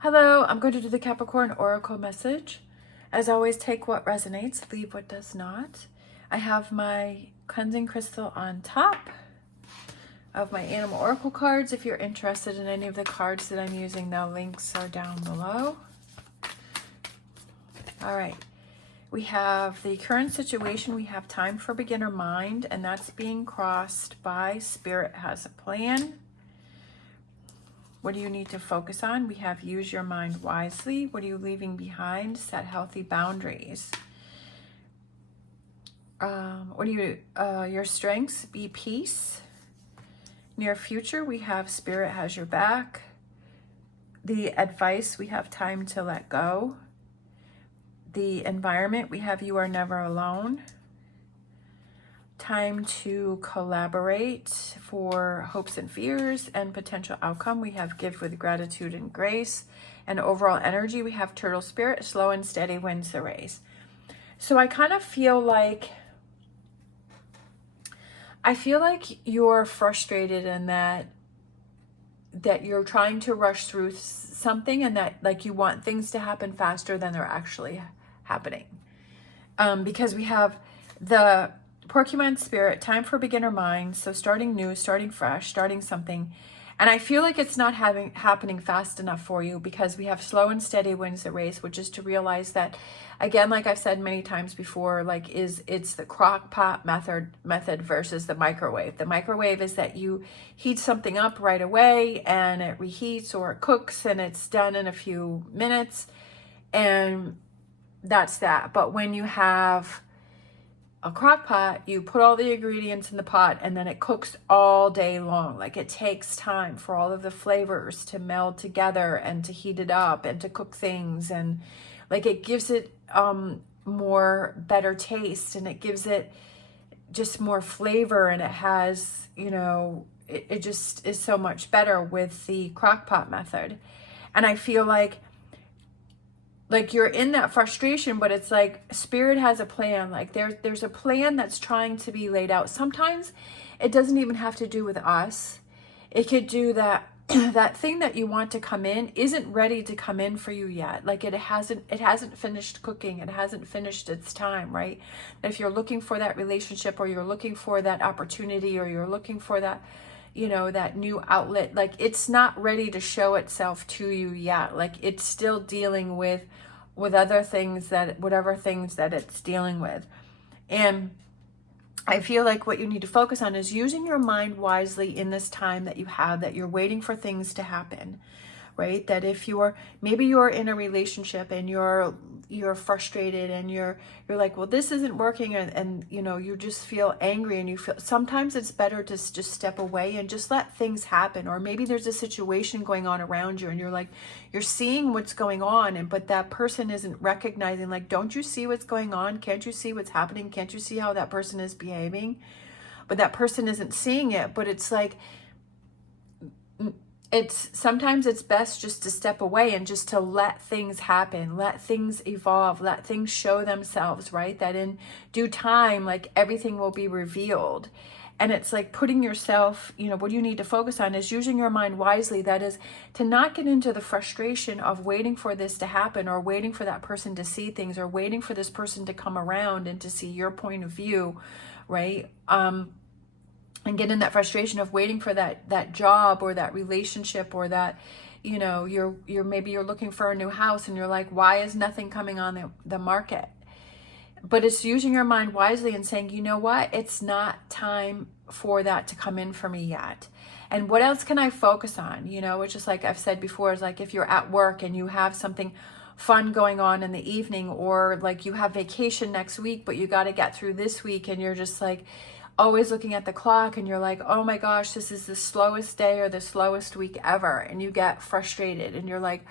Hello, I'm going to do the Capricorn Oracle message. As always, take what resonates, leave what does not. I have my cleansing crystal on top of my animal oracle cards. If you're interested in any of the cards that I'm using, the links are down below. All right, we have the current situation. We have time for beginner mind, and that's being crossed by Spirit has a plan. What do you need to focus on? We have use your mind wisely. What are you leaving behind? Set healthy boundaries. What do you, your strengths? Be peace. Near future, we have Spirit has your back. The advice, we have time to let go. The environment, we have you are never alone. Time to collaborate for hopes and fears and potential outcome. We have give with gratitude and grace. And overall energy, we have turtle spirit, slow and steady wins the race. So I kind of feel like, you're frustrated and that you're trying to rush through something, and that like you want things to happen faster than they're actually happening. Because we have the Porcupine spirit, time for beginner mind. So starting new, starting fresh, starting something. And I feel like it's not happening fast enough for you, because we have slow and steady wins the race, which is to realize that, again, like I've said many times before, like it's the crock pot method versus the microwave. The microwave is that you heat something up right away and it reheats or it cooks and it's done in a few minutes, and that's that. But when you have a crock pot, you put all the ingredients in the pot and then it cooks all day long. Like it takes time for all of the flavors to meld together and to heat it up and to cook things, and like it gives it more better taste, and it gives it just more flavor, and it has, you know, it just is so much better with the crock pot method. And I feel like you're in that frustration, but it's like Spirit has a plan. Like there's a plan that's trying to be laid out. Sometimes it doesn't even have to do with us. It could do that that thing that you want to come in isn't ready to come in for you yet. Like it hasn't finished cooking. It hasn't finished its time, right? If you're looking for that relationship, or you're looking for that opportunity, or you're looking for that, you know, that new outlet, like it's not ready to show itself to you yet. Like it's still dealing with other things, that whatever things that it's dealing with. And I feel like what you need to focus on is using your mind wisely in this time that you have, that you're waiting for things to happen, right? That if maybe you're in a relationship and you're frustrated and you're like, well, this isn't working, and you know, you just feel angry, and you feel, sometimes it's better to just step away and just let things happen. Or maybe there's a situation going on around you and you're like, you're seeing what's going on, but that person isn't recognizing, like, don't you see what's going on? Can't you see what's happening? Can't you see how that person is behaving? But that person isn't seeing it. But it's like, sometimes it's best just to step away and just to let things happen, let things evolve, let things show themselves, right? That in due time, like everything will be revealed. And it's like putting yourself, you know, what you need to focus on is using your mind wisely. That is to not get into the frustration of waiting for this to happen, or waiting for that person to see things, or waiting for this person to come around and to see your point of view, right? And get in that frustration of waiting for that job or that relationship, or that, you know, maybe you're looking for a new house and you're like, why is nothing coming on the market? But it's using your mind wisely and saying, you know what, it's not time for that to come in for me yet. And what else can I focus on? You know, it's just like I've said before, is like if you're at work and you have something fun going on in the evening, or like you have vacation next week, but you got to get through this week, and you're just like always looking at the clock, and you're like, oh my gosh, this is the slowest day or the slowest week ever. And you get frustrated and you're like,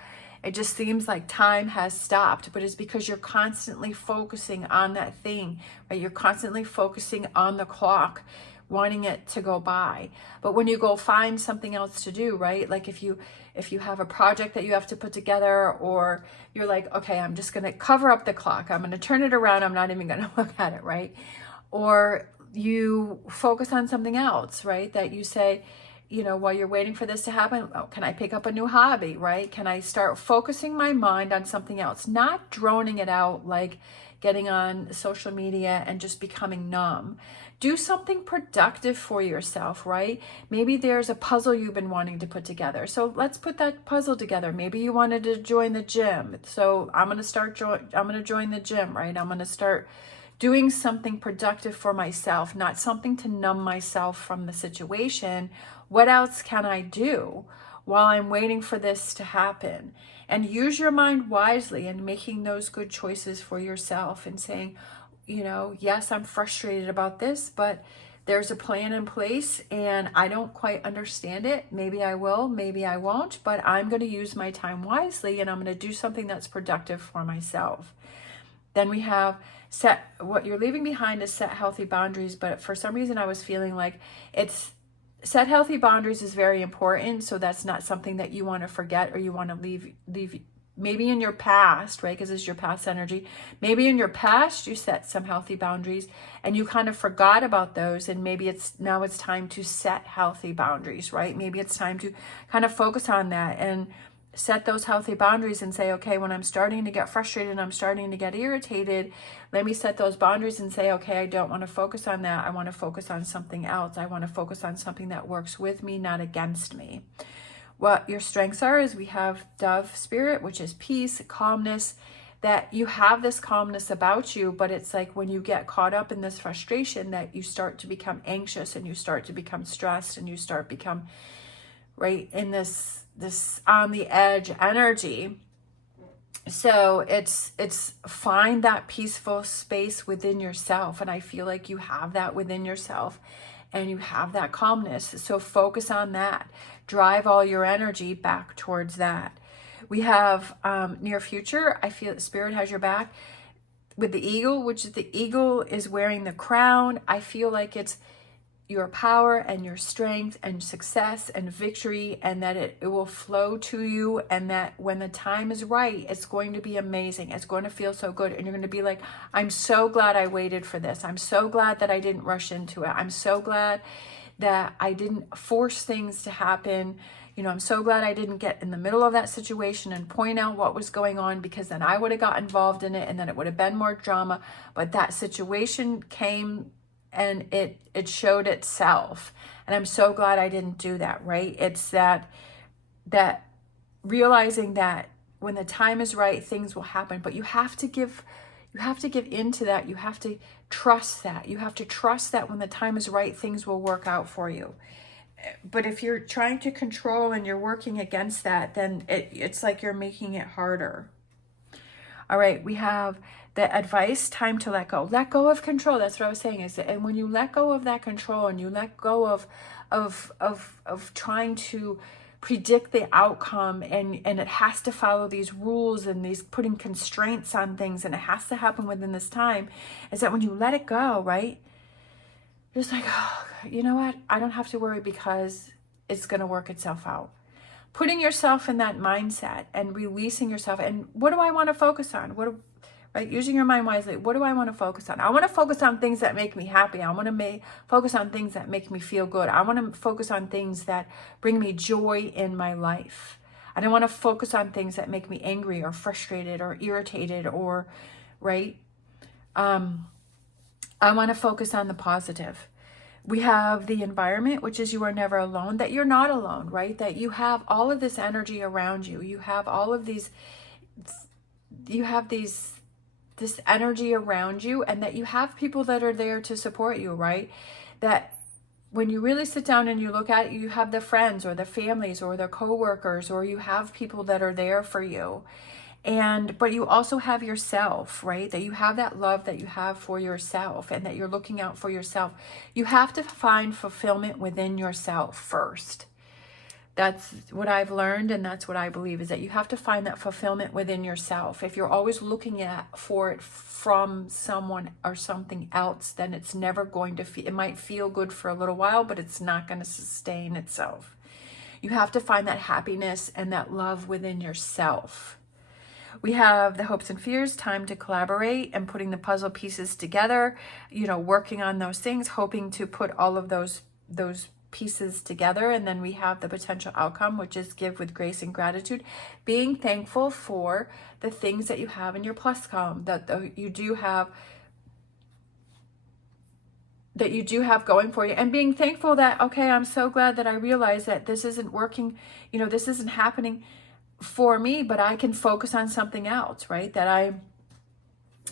it just seems like time has stopped. But it's because you're constantly focusing on that thing, right? You're constantly focusing on the clock, wanting it to go by. But when you go find something else to do, right? Like if you have a project that you have to put together, or you're like, okay, I'm just going to cover up the clock. I'm going to turn it around. I'm not even going to look at it, right? Or you focus on something else, right? That you say, you know, while you're waiting for this to happen, oh, can I pick up a new hobby, right? Can I start focusing my mind on something else, not droning it out like getting on social media and just becoming numb. Do something productive for yourself, right? Maybe there's a puzzle you've been wanting to put together. So let's put that puzzle together. Maybe you wanted to join the gym. So I'm going to join the gym, right? I'm going to start doing something productive for myself, not something to numb myself from the situation. What else can I do while I'm waiting for this to happen? And use your mind wisely in making those good choices for yourself and saying, you know, yes, I'm frustrated about this, but there's a plan in place and I don't quite understand it. Maybe I will, maybe I won't, but I'm going to use my time wisely and I'm going to do something that's productive for myself. Then we have what you're leaving behind is set healthy boundaries, but for some reason I was feeling like set healthy boundaries is very important. So that's not something that you want to forget or you want to leave maybe in your past, right? Because it's your past energy. Maybe in your past you set some healthy boundaries and you kind of forgot about those, and maybe now it's time to set healthy boundaries, right? Maybe it's time to kind of focus on that and set those healthy boundaries and say, okay, when I'm starting to get frustrated and I'm starting to get irritated, let me set those boundaries and say, okay, I don't want to focus on that. I want to focus on something else. I want to focus on something that works with me, not against me. What your strengths are is we have Dove Spirit, which is peace, calmness, that you have this calmness about you, but it's like when you get caught up in this frustration that you start to become anxious and you start to become stressed and you start become right in this on the edge energy. So it's find that peaceful space within yourself, and I feel like you have that within yourself and you have that calmness. So focus on that. Drive all your energy back towards that. We have near future. I feel that Spirit has your back with the eagle, which is the eagle is wearing the crown. I feel like it's your power and your strength and success and victory, and that it will flow to you, and that when the time is right, it's going to be amazing. It's going to feel so good, and you're going to be like, I'm so glad I waited for this. I'm so glad that I didn't rush into it. I'm so glad that I didn't force things to happen. You know, I'm so glad I didn't get in the middle of that situation and point out what was going on, because then I would have got involved in it and then it would have been more drama. But that situation came and it showed itself, and I'm so glad I didn't do that, right? It's that realizing that when the time is right, things will happen, but you have to give into that. You have to trust that. You have to trust that when the time is right, things will work out for you. But if you're trying to control and you're working against that, then it's like you're making it harder. All right, we have the advice, time to let go. Let go of control. That's what I was saying. And when you let go of that control and you let go of trying to predict the outcome, and it has to follow these rules and these putting constraints on things, and it has to happen within this time, is that when you let it go, right? You're just like, oh, you know what? I don't have to worry because it's going to work itself out. Putting yourself in that mindset and releasing yourself. And what do I want to focus on? Right? Using your mind wisely. What do I want to focus on? I want to focus on things that make me happy. I want to focus on things that make me feel good. I want to focus on things that bring me joy in my life. I don't want to focus on things that make me angry or frustrated or irritated or, right? I want to focus on the positive. We have the environment, which is you are never alone, that you're not alone, right? That you have all of this energy around you. You have all of these, this energy around you, and that you have people that are there to support you, right? That when you really sit down and you look at it, you have the friends or the families or the coworkers, or you have people that are there for you. But you also have yourself, right? That you have that love that you have for yourself, and that you're looking out for yourself. You have to find fulfillment within yourself first. That's what I've learned, and that's what I believe, is that you have to find that fulfillment within yourself. If you're always looking for it from someone or something else, then it's never going to it might feel good for a little while, but it's not going to sustain itself. You have to find that happiness and that love within yourself. We have the hopes and fears, time to collaborate and putting the puzzle pieces together, working on those things, hoping to put all of those pieces together, and then we have the potential outcome, which is give with grace and gratitude, being thankful for the things that you have in your plus column, that you do have going for you, and being thankful that, okay, I'm so glad that I realized that this isn't working, this isn't happening for me, but I can focus on something else, right?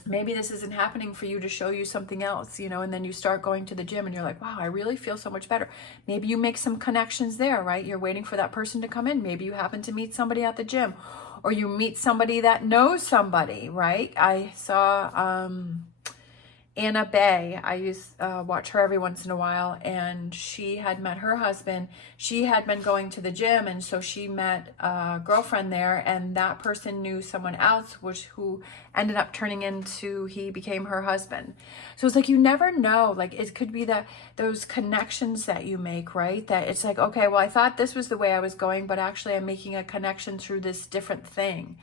Maybe this isn't happening for you to show you something else, and then you start going to the gym and you're like, wow, I really feel so much better. Maybe you make some connections there, right? You're waiting for that person to come in. Maybe you happen to meet somebody at the gym, or you meet somebody that knows somebody, right? I saw Anna Bay. I used watch her every once in a while, and she had met her husband. She had been going to the gym, and so she met a girlfriend there, and that person knew someone else, who ended up turning into, he became her husband. So it's like, you never know, like it could be that those connections that you make, right? That it's like, okay, well, I thought this was the way I was going, but actually I'm making a connection through this different thing.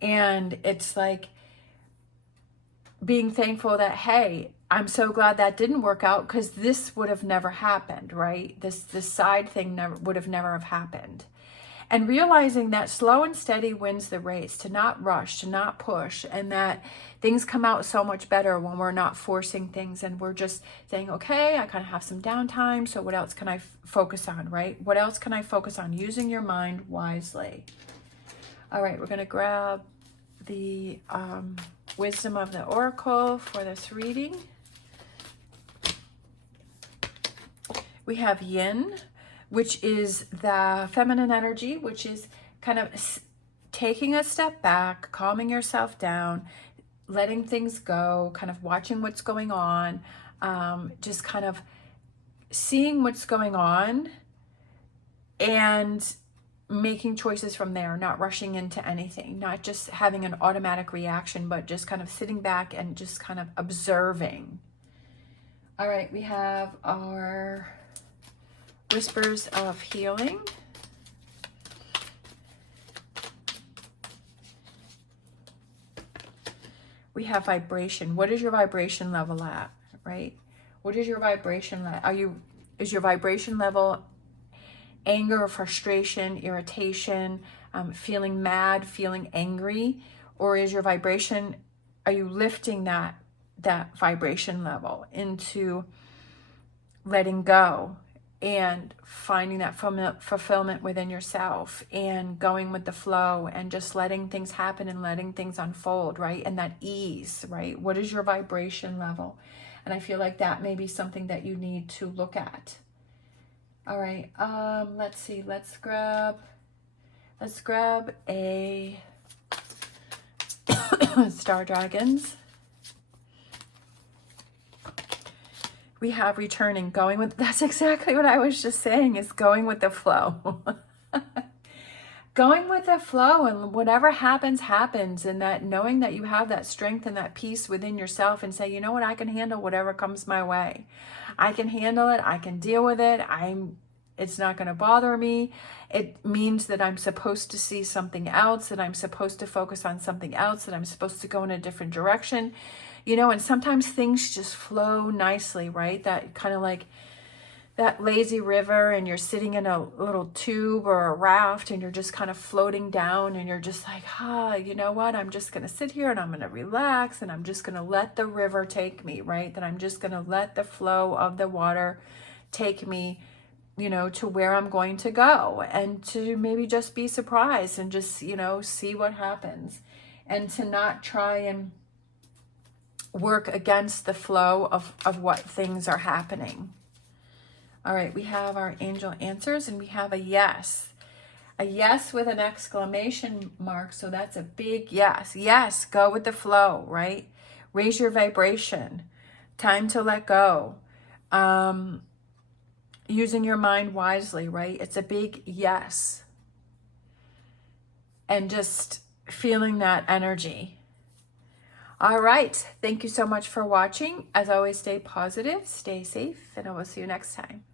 And it's like, being thankful that, hey, I'm so glad that didn't work out, because this would have never happened, right? This side thing would have never have happened. And realizing that slow and steady wins the race, to not rush, to not push, and that things come out so much better when we're not forcing things and we're just saying, okay, I kind of have some downtime, so what else can I focus on, right? What else can I focus on? Using your mind wisely. All right, we're going to grab the wisdom of the oracle for this reading. We have yin, which is the feminine energy, which is kind of taking a step back, calming yourself down, letting things go, kind of watching what's going on, just kind of seeing what's going on and making choices from there, not rushing into anything, not just having an automatic reaction, but just kind of sitting back and just kind of observing. All right, we have our whispers of healing. We have vibration. What is your vibration level at, right? What is your vibration level? Is your vibration level anger, frustration, irritation, feeling mad, feeling angry? Or is your vibration, are you lifting that vibration level into letting go and finding that fulfillment within yourself and going with the flow and just letting things happen and letting things unfold, right? And that ease, right? What is your vibration level? And I feel like that may be something that you need to look at. All right, let's see, let's grab a Star Dragons. We have returning, going with, that's exactly what I was just saying, is going with the flow. Going with the flow, and whatever happens, happens, and that knowing that you have that strength and that peace within yourself, and say, you know what, I can handle whatever comes my way. I can handle it. I can deal with it. It's not going to bother me. It means that I'm supposed to see something else, that I'm supposed to focus on something else, that I'm supposed to go in a different direction, and sometimes things just flow nicely, right? That kind of like that lazy river, and you're sitting in a little tube or a raft, and you're just kind of floating down, and you're just like, you know what? I'm just going to sit here and I'm going to relax, and I'm just going to let the river take me, right? That I'm just going to let the flow of the water take me, to where I'm going to go, and to maybe just be surprised and just, see what happens, and to not try and work against the flow of what things are happening. All right, we have our angel answers, and we have a yes with an exclamation mark. So that's a big yes. Yes, go with the flow, right? Raise your vibration. Time to let go. Using your mind wisely, right? It's a big yes. And just feeling that energy. All right. Thank you so much for watching. As always, stay positive, stay safe, and I will see you next time.